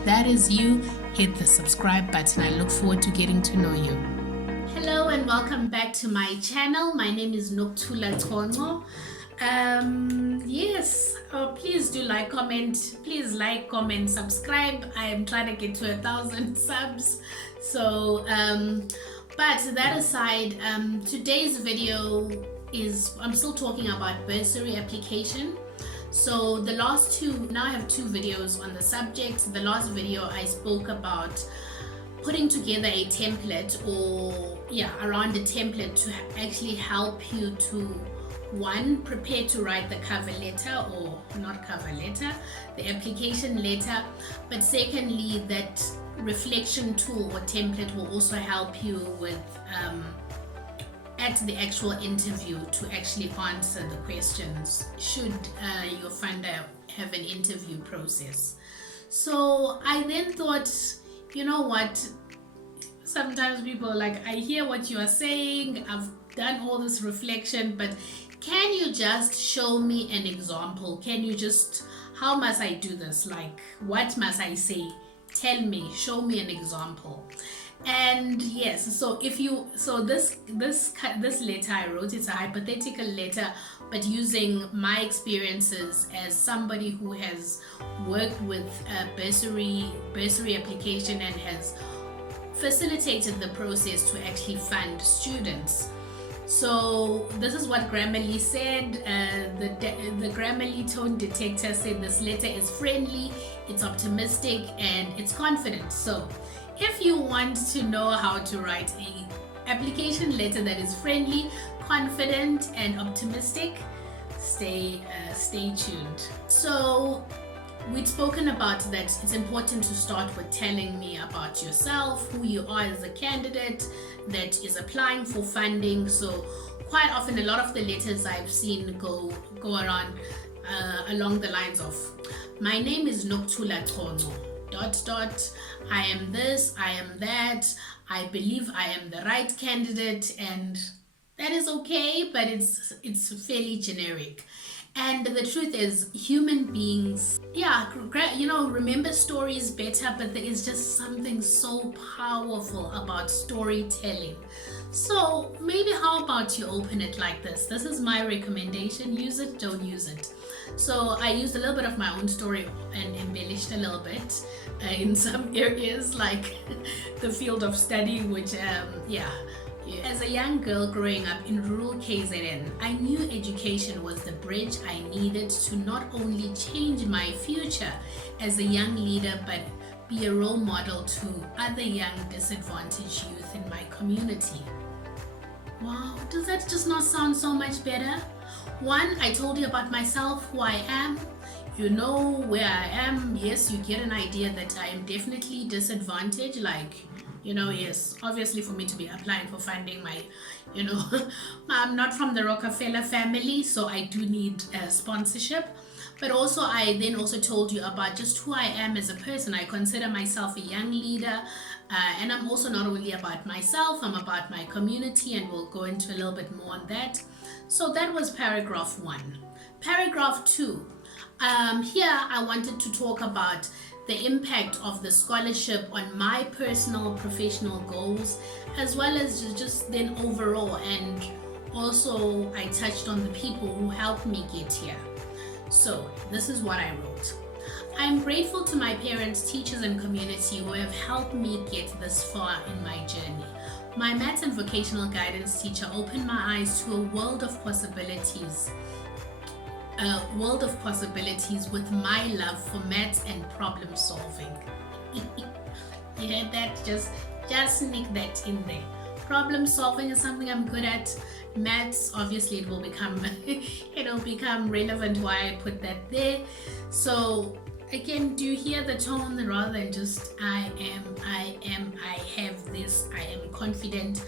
If that is you, hit the subscribe button. I look forward to getting to know you. Hello and welcome back to my channel. My name is Untitled Chapter. Please do like, comment. Please like, comment, subscribe. I am trying to get to 1,000 subs. So, but that aside, today's video is, I'm still talking about bursary application. So the last two, now I have two videos on the subject. The last video I spoke about putting together a template around a template to actually help you to, one, prepare to write the cover letter, or not cover letter, the application letter, but secondly, that reflection tool or template will also help you with at the actual interview to actually answer the questions should your funder have an interview process. So I then thought, you know what, sometimes people are like, I hear what you are saying, I've done all this reflection, but can you just show me an example? Can you just, how must I do this? Like, what must I say? Tell me, show me an example. And yes, so this letter I wrote, it's a hypothetical letter, but using my experiences as somebody who has worked with a bursary application and has facilitated the process to actually fund students. So this is what Grammarly said. The Grammarly tone detector said this letter is friendly, it's optimistic, and it's confident. So if you want to know how to write an application letter that is friendly, confident, and optimistic, stay tuned. So we'd spoken about that it's important to start with telling me about yourself, who you are as a candidate that is applying for funding. So quite often a lot of the letters I've seen go around along the lines of, my name is Untitled Chapter, ... I am this, I am that, I believe I am the right candidate, and that is okay, but it's fairly generic. And the truth is, human beings, remember stories better, but there is just something so powerful about storytelling. So maybe how about you open it like this? This is my recommendation. Use it, don't use it. So I used a little bit of my own story and embellished a little bit in some areas, like the field of study, which as a young girl growing up in rural KZN, I knew education was the bridge I needed to not only change my future as a young leader, but be a role model to other young disadvantaged youth in my community. Wow, does that just not sound so much better? One, I told you about myself, who I am. You know where I am. Yes, you get an idea that I am definitely disadvantaged, yes, obviously for me to be applying for funding, I'm not from the Rockefeller family, so I do need sponsorship. But also, I then also told you about just who I am as a person. I consider myself a young leader, and I'm also not only about myself, I'm about my community, and we'll go into a little bit more on that. So that was paragraph 1. Paragraph 2, here I wanted to talk about the impact of the scholarship on my personal professional goals, as well as just then overall, and also I touched on the people who helped me get here. So this is what I wrote. I am grateful to my parents, teachers, and community who have helped me get this far in my journey. My maths and vocational guidance teacher opened my eyes to a world of possibilities. With my love for maths and problem solving. You heard that? Just sneak that in there. Problem solving is something I'm good at. Maths, obviously, it will become relevant why I put that there. So again, do you hear the tone rather than just I have this, I am confident.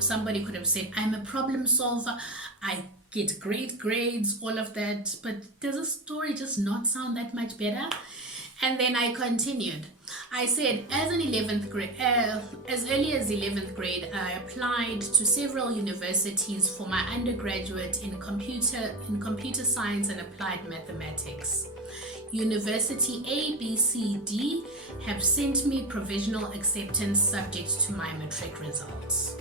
Somebody could have said, I'm a problem solver, I get great grades, all of that. But does the story just not sound that much better? And then I continued. I said, as early as 11th grade, I applied to several universities for my undergraduate in computer science and applied mathematics. University A, B, C, D have sent me provisional acceptance subject to my matric results.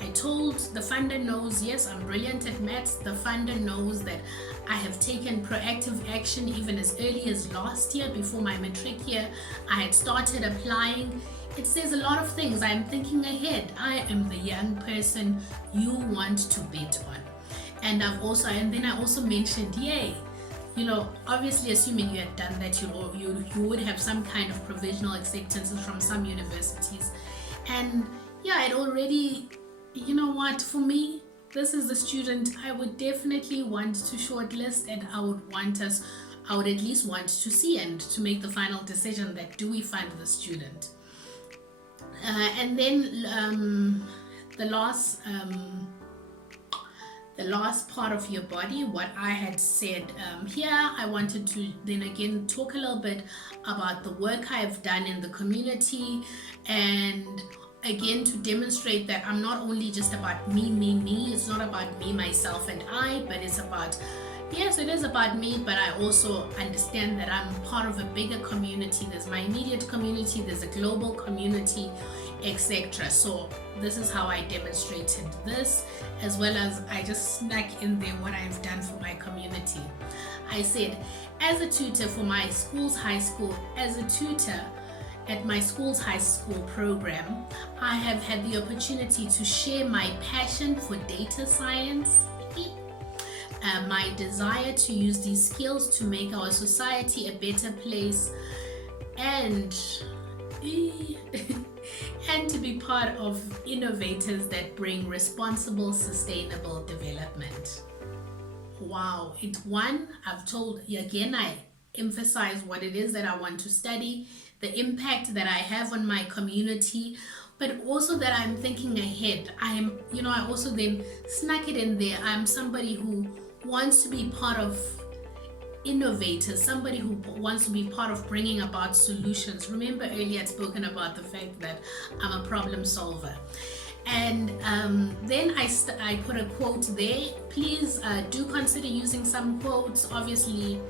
I told the funder knows, yes, I'm brilliant at maths. The funder knows that I have taken proactive action even as early as last year. Before my matric year, I had started applying. It says a lot of things. I'm thinking ahead. I am the young person you want to bet on. And then I also mentioned, yay, obviously assuming you had done that, you would have some kind of provisional acceptances from some universities. And yeah, it already, for me, this is the student I would definitely want to shortlist, and I would at least want to see and to make the final decision that do we fund the student. And then the last part of your body, what I had said here, I wanted to then again talk a little bit about the work I have done in the community, and again to demonstrate that I'm not only just about me, it's not about me, myself and I, but it's about, yes, it is about me, but I also understand that I'm part of a bigger community. There's my immediate community, there's a global community, etc. So this is how I demonstrated this, as well as I just snuck in there what I've done for my community. I said, as a tutor for my school's high school, as a tutor at my school's high school program, I have had the opportunity to share my passion for data science, my desire to use these skills to make our society a better place, and to be part of innovators that bring responsible, sustainable development. Wow, I've told, again, I emphasize what it is that I want to study, the impact that I have on my community, but also that I'm thinking ahead. I also then snuck it in there. I'm somebody who wants to be part of innovators, somebody who wants to be part of bringing about solutions. Remember earlier I'd spoken about the fact that I'm a problem solver. And then I put a quote there. Please do consider using some quotes. Obviously,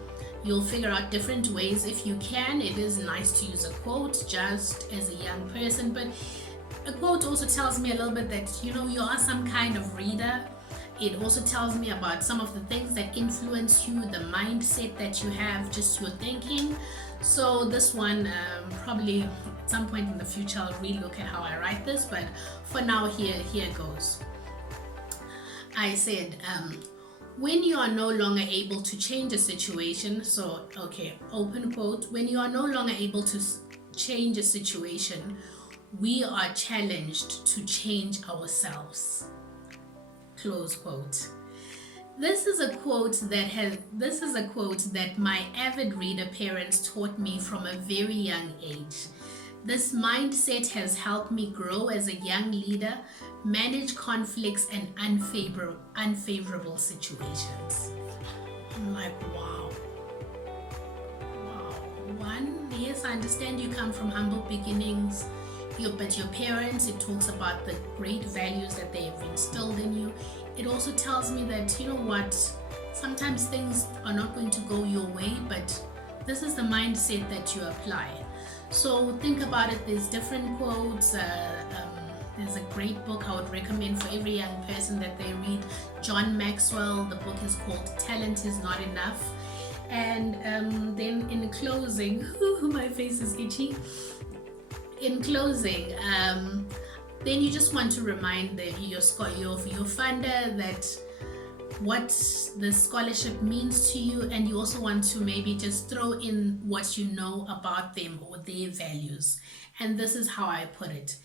you'll figure out different ways if you can. It is nice to use a quote just as a young person, but a quote also tells me a little bit that you are some kind of reader. It also tells me about some of the things that influence you, the mindset that you have, just your thinking. So this one, probably at some point in the future, I'll relook at how I write this, but for now, here goes. I said, when you are no longer able to change a situation, so, okay, open quote, when you are no longer able to change a situation, we are challenged to change ourselves. Close quote. This is a quote that my avid reader parents taught me from a very young age. This mindset has helped me grow as a young leader, manage conflicts and unfavorable situations. I'm like, wow. One, yes, I understand you come from humble beginnings, but your parents, it talks about the great values that they have instilled in you. It also tells me that, sometimes things are not going to go your way, but this is the mindset that you apply. So think about it. There's different quotes. There's a great book I would recommend for every young person that they read, John Maxwell. The book is called Talent is Not Enough. And then in closing, my face is itchy. In closing, then you just want to remind your funder that what the scholarship means to you, and you also want to maybe just throw in what you know about them or their values. And this is how I put it.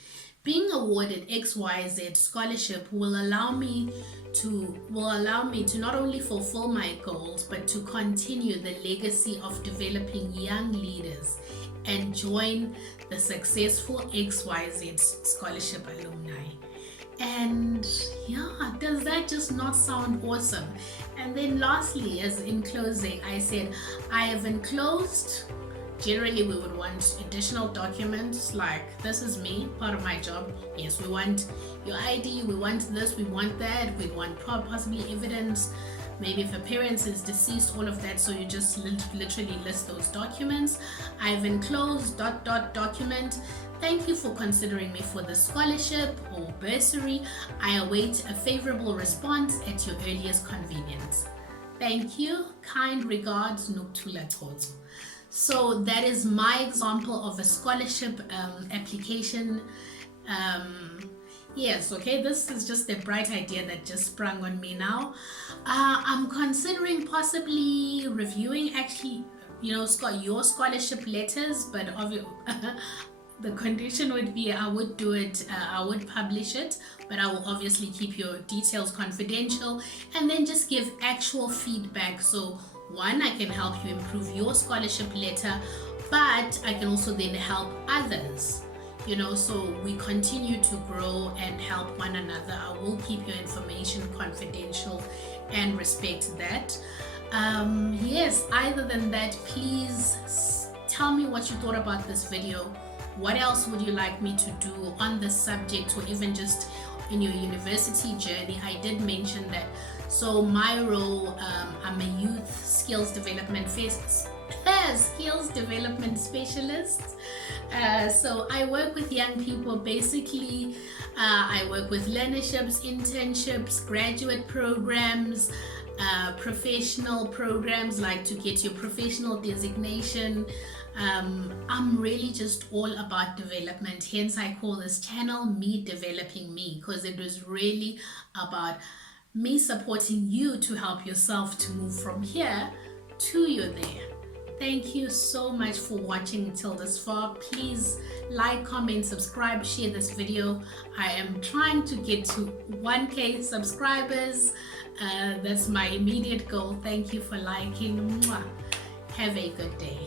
Being awarded XYZ scholarship will allow me to not only fulfill my goals, but to continue the legacy of developing young leaders and join the successful XYZ scholarship alumni. And yeah, does that just not sound awesome? And then lastly, as in closing, I said, I have enclosed, generally we would want additional documents like, this is me, part of my job. Yes, we want your ID, we want this, we want that, we want possibly evidence maybe if a parent is deceased, all of that. So you just literally list those documents. I've enclosed ... document. Thank you for considering me for the scholarship or bursary. I await a favorable response at your earliest convenience. Thank you. Kind regards, Nuktula Toto. So that is my example of a scholarship application. Yes, okay, this is just a bright idea that just sprung on me now. I'm considering possibly reviewing, actually, your scholarship letters, but obviously the condition would be I would do it, I would publish it, but I will obviously keep your details confidential, and then just give actual feedback. So one, I can help you improve your scholarship letter, but I can also then help others, so we continue to grow and help one another. I will keep your information confidential and respect that. Yes, other than that, please tell me what you thought about this video. What else would you like me to do on this subject, or even just in your university journey? I did mention that. So my role, I'm a youth skills development specialist. So I work with young people. Basically, I work with learnerships, internships, graduate programs, professional programs, like to get your professional designation. I'm really just all about development, hence I call this channel Me Developing Me, because it was really about me supporting you to help yourself to move from here to you're there. Thank you so much for watching until this far. Please like, comment, subscribe, share this video. I am trying to get to 1K subscribers. That's my immediate goal. Thank you for liking. Mwah. Have a good day.